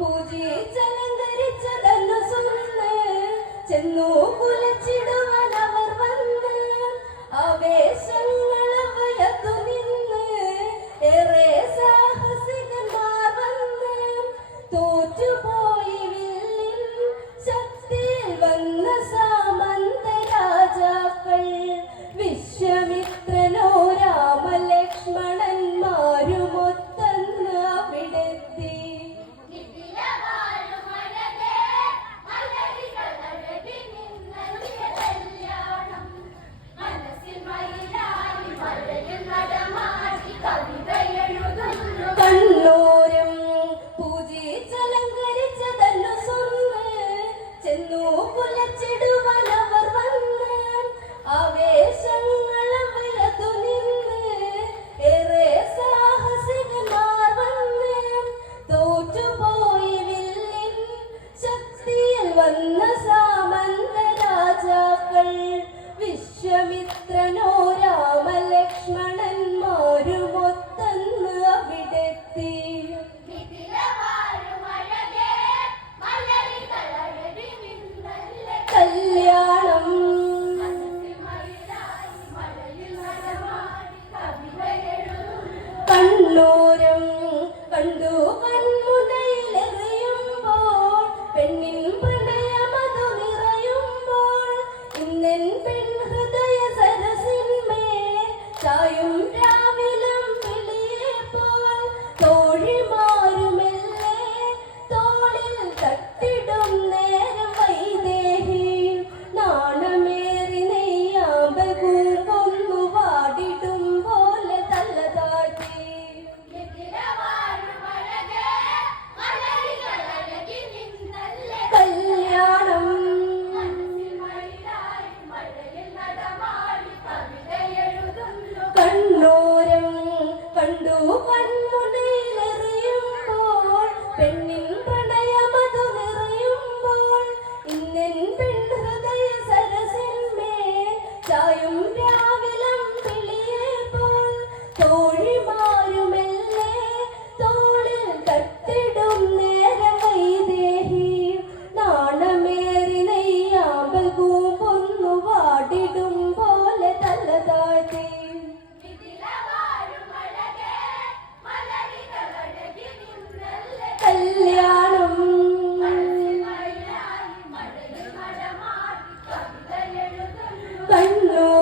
പൂജിച്ചലങ്കരിച്ചതല്ലു സുന്ദ ചെന്നു കുലച്ചിടുവാൻ രാമമിത്രനോ രാമലക്ഷ്മണന്മാരുമൊത്തന്ന് അവിടെത്തി. കല്യാണം. കണ്ണൂരം കണ്ടു Bye.